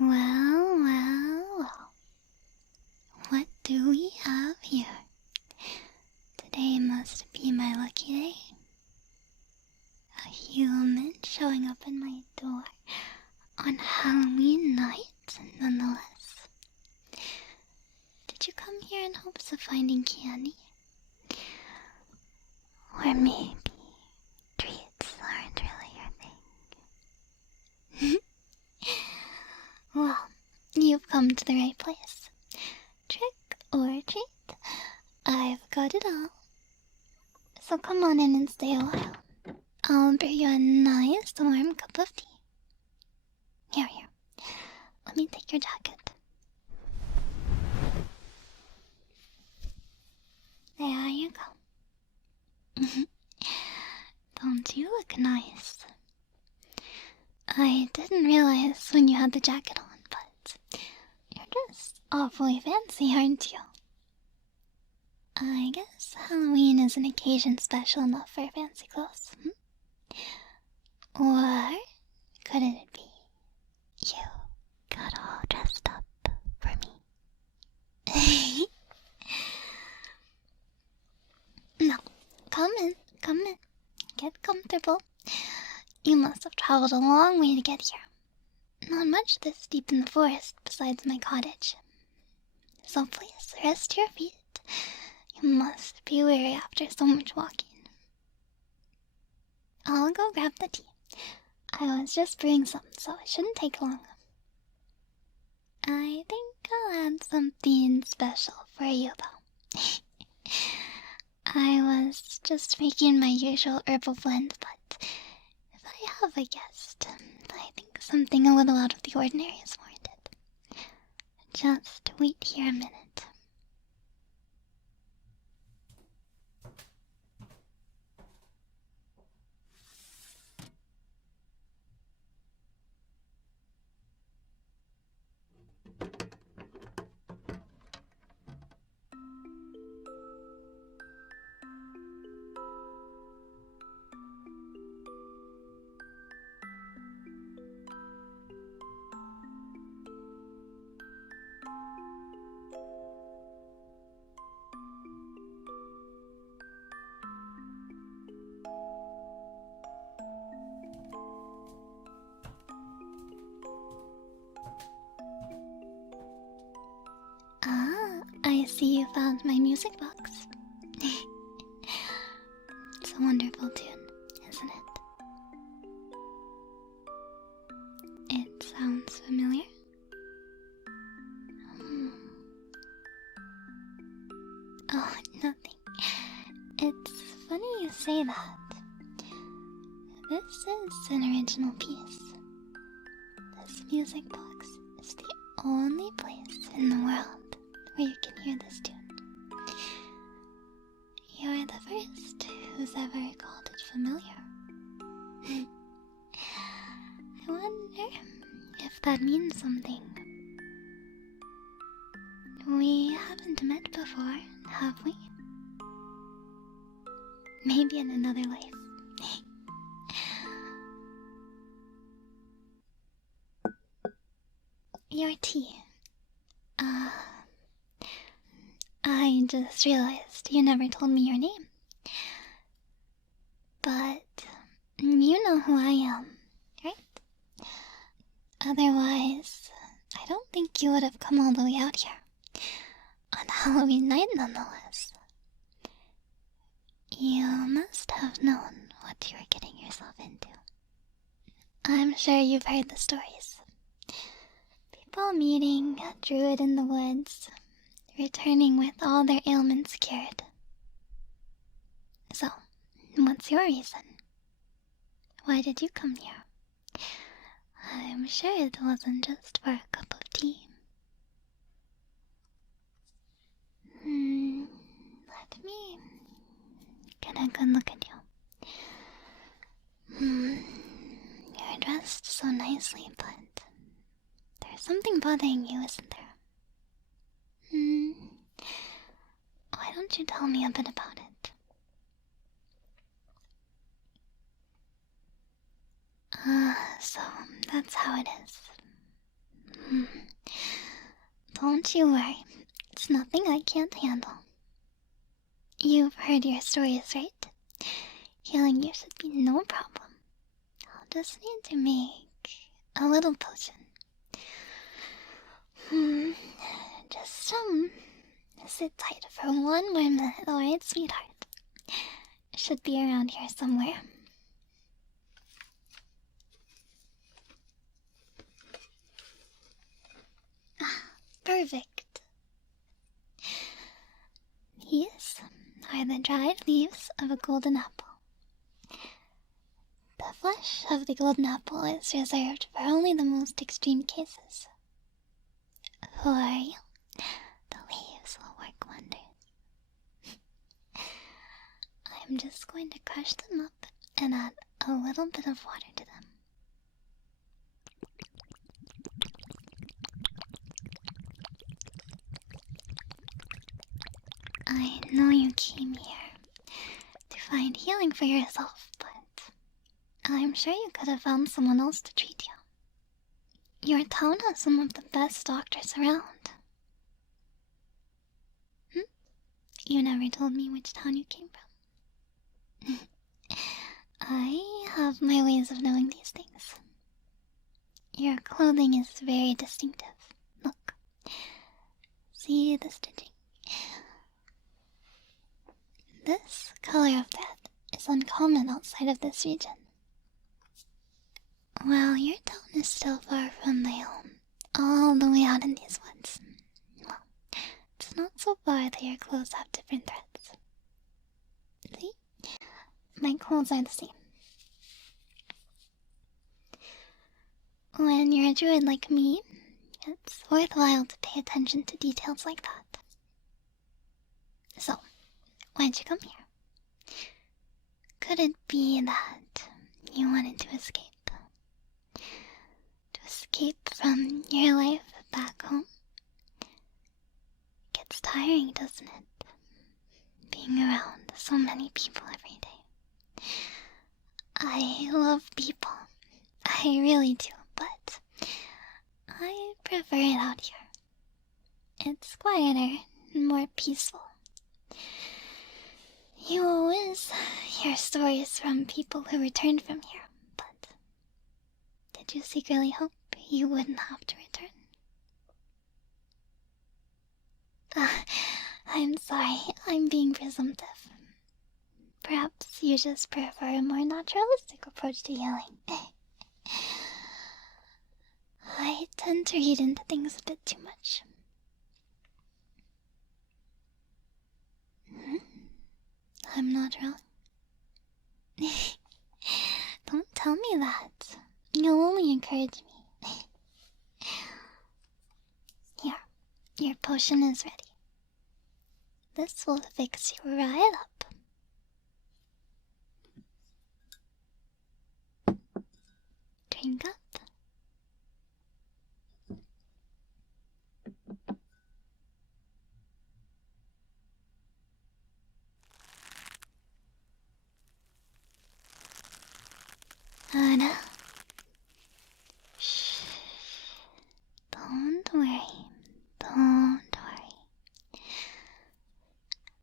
Well. What do we have here? Today must be my lucky day. A human showing up in my door on Halloween night, nonetheless. Did you come here in hopes of finding candy? Or maybe treats aren't really your thing. Well, you've come to the right place. Trick or treat, I've got it all. So come on in and stay a while. I'll brew you a nice warm cup of tea. Here. Let me take your jacket. There you go. Don't you look nice? I didn't realize when you had the jacket on, but you're just awfully fancy, aren't you? I guess Halloween is an occasion special enough for fancy clothes, Or could it be you got all dressed up for me? No, come in. Get comfortable. You must have traveled a long way to get here. Not much this deep in the forest besides my cottage. So please rest your feet. You must be weary after so much walking. I'll go grab the tea. I was just brewing some, so it shouldn't take long. I think I'll add something special for you, though. I was just making my usual herbal blend, but if I have a guest, I think something a little out of the ordinary is warranted. Just wait here a minute. I see you found my music box. It's a wonderful tune, isn't it? It sounds familiar. Oh, nothing. It's funny you say that. This is an original piece. This music box is the only place in the world where you can hear this tune. You're the first who's ever called it familiar. I wonder if that means something. We haven't met before, have we? Maybe in another life. Your tea. I just realized you never told me your name. But you know who I am, right? Otherwise, I don't think you would have come all the way out here. On Halloween night, nonetheless. You must have known what you were getting yourself into. I'm sure you've heard the stories. People meeting a druid in the woods, returning with all their ailments cured. So, what's your reason? Why did you come here? I'm sure it wasn't just for a cup of tea. Let me get a good look at you. You're dressed so nicely, but there's something bothering you, isn't there? Why don't you tell me a bit about it? So that's how it is. Don't you worry. It's nothing I can't handle. You've heard your stories, right? Healing you should be no problem. I'll just need to make a little potion. Just sit tight for one more minute, alright, sweetheart? Should be around here somewhere. Perfect. These are the dried leaves of a golden apple. The flesh of the golden apple is reserved for only the most extreme cases. For you, the leaves will work wonders. I'm just going to crush them up and add a little bit of water to them. I know you came here to find healing for yourself, but I'm sure you could have found someone else to treat you. Your town has some of the best doctors around. You never told me which town you came from. I have my ways of knowing these things. Your clothing is very distinctive. Look. See the stitching? This color of thread is uncommon outside of this region. Well, your town is still far from my home, all the way out in these woods. Well, it's not so far that your clothes have different threads. See? My clothes are the same. When you're a druid like me, it's worthwhile to pay attention to details like that. So, why'd you come here? Could it be that you wanted to escape? To escape from your life back home? It gets tiring, doesn't it? Being around so many people every day. I love people. I really do, but I prefer it out here. It's quieter and more peaceful. You always hear stories from people who returned from here, but did you secretly hope you wouldn't have to return? I'm sorry, I'm being presumptive. Perhaps you just prefer a more naturalistic approach to healing. I tend to read into things a bit too much. I'm not wrong. Don't tell me that. You'll only encourage me. Here, your potion is ready. This will fix you right up. Drink up. Anna. Shh. Don't worry. Don't worry.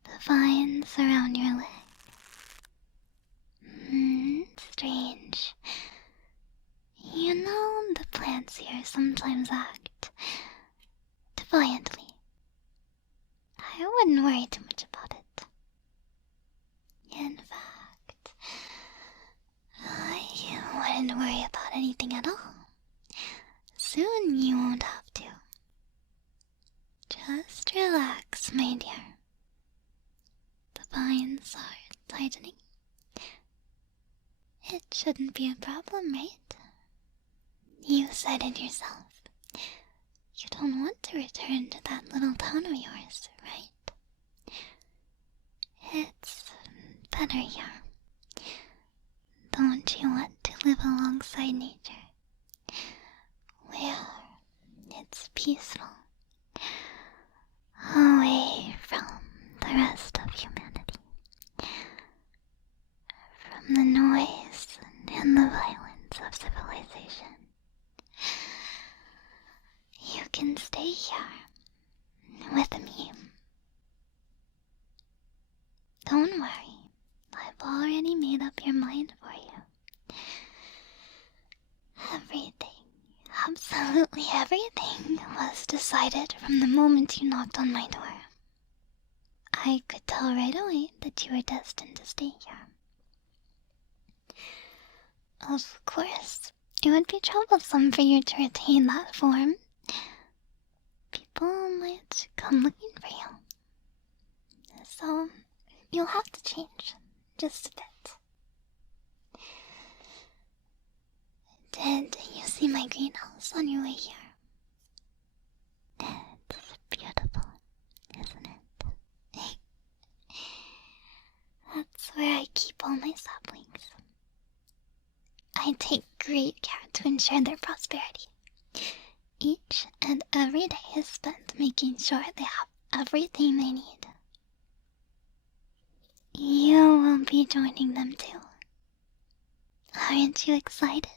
The vines around your leg. Strange. You know, the plants here sometimes act defiantly. I wouldn't worry too much about it. In fact, I wouldn't worry about anything at all. Soon you won't have to. Just relax, my dear. The vines are tightening. It shouldn't be a problem, right? You said it yourself. You don't want to return to that little town of yours, right? It's better here. Don't you want to live alongside nature, where it's peaceful, away from the rest of humanity, from the noise and the violence of civilization? stay here with me. Don't worry, I've already made up your mind for you. Everything, absolutely everything, was decided from the moment you knocked on my door. I could tell right away that you were destined to stay here. Of course, it would be troublesome for you to retain that form. People might come looking for you. So, you'll have to change, just a bit. Did you see my greenhouse on your way here? It's beautiful, isn't it? That's where I keep all my saplings. I take great care to ensure their prosperity. Each and every day is spent making sure they have everything they need. You will be joining them too. Aren't you excited?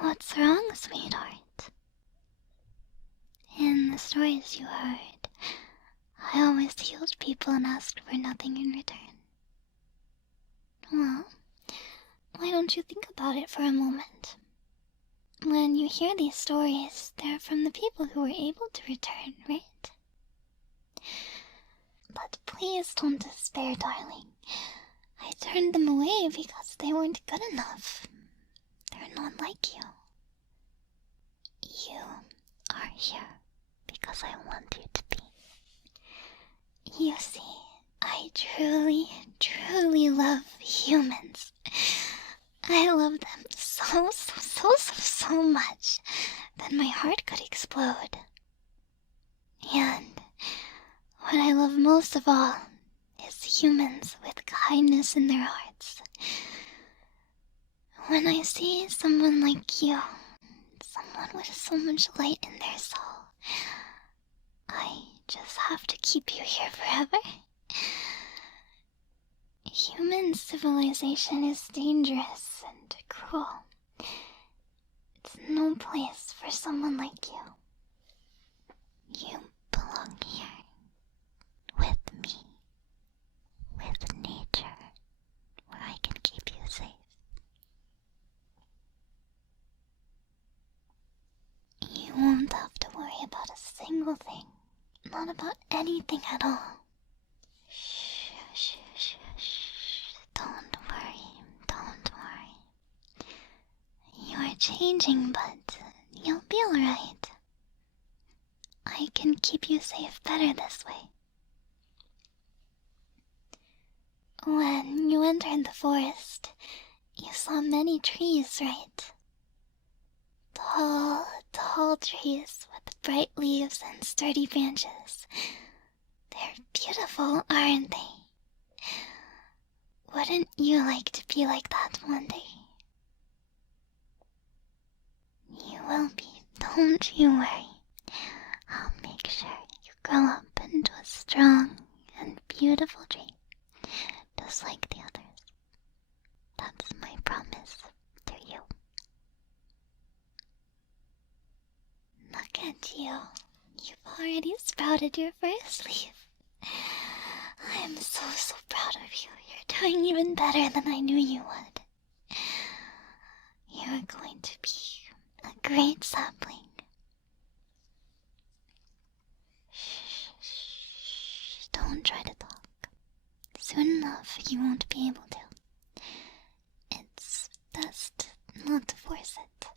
What's wrong, sweetheart? In the stories you heard, I always healed people and asked for nothing in return. Well, why don't you think about it for a moment? When you hear these stories, they're from the people who were able to return, right? But please don't despair, darling. I turned them away because they weren't good enough. They're not like you. You are here because I want you to be. You see, I truly, truly love humans. I love them so much that my heart could explode. And what I love most of all is humans with kindness in their hearts. When I see someone like you, someone with so much light in their soul, I just have to keep you here forever. Human civilization is dangerous and cruel. It's no place for someone like you. You belong here, with me, with nature, where I can keep you safe. You won't have to worry about a single thing, not about anything at all. Shh. Don't worry. You're changing, but you'll be alright. I can keep you safe better this way. When you entered the forest, you saw many trees, right? Tall trees with bright leaves and sturdy branches. They're beautiful, aren't they? Wouldn't you like to be like that one day? You will be, don't you worry. I'll make sure you grow up into a strong and beautiful tree, just like the others. That's my promise to you. Look at you. You've already sprouted your first leaf. I'm so proud of you. You're doing even better than I knew you would. You're going to be a great sapling. Shh. Don't try to talk. Soon enough, you won't be able to. It's best not to force it.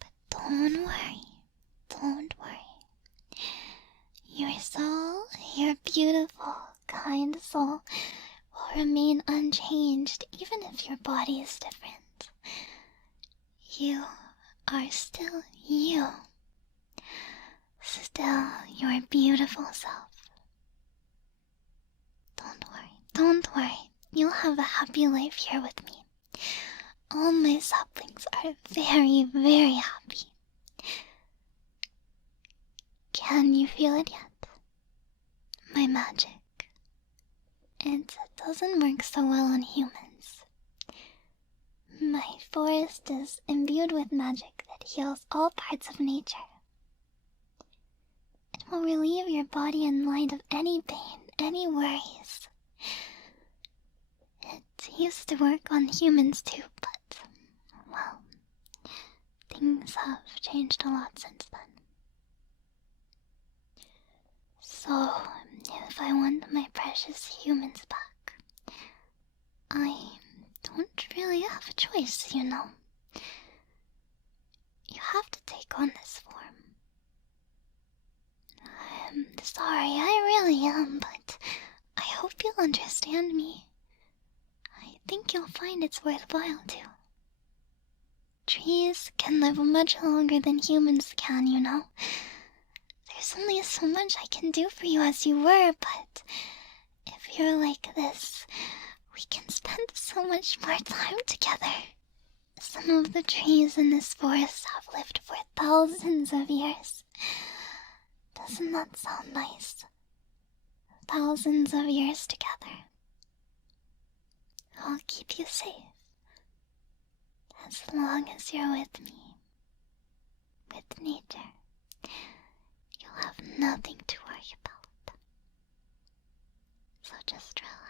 But don't worry. Your soul, your beautiful, kind soul, will remain unchanged even if your body is different. You are still you. Still your beautiful self. Don't worry. You'll have a happy life here with me. All my saplings are very, very happy. Can you feel it yet? My magic. It doesn't work so well on humans. My forest is imbued with magic that heals all parts of nature. It will relieve your body in light of any pain, any worries. It used to work on humans too, but, well, things have changed a lot since then. So, if I want my precious humans back, I don't really have a choice, you know. You have to take on this form. I'm sorry, I really am, but I hope you'll understand me. I think you'll find it's worthwhile too. Trees can live much longer than humans can, you know. There's only so much I can do for you as you were, but if you're like this, we can spend so much more time together. Some of the trees in this forest have lived for thousands of years. Doesn't that sound nice? Thousands of years together. I'll keep you safe. As long as you're with me. With nature. You'll have nothing to worry about. So just relax.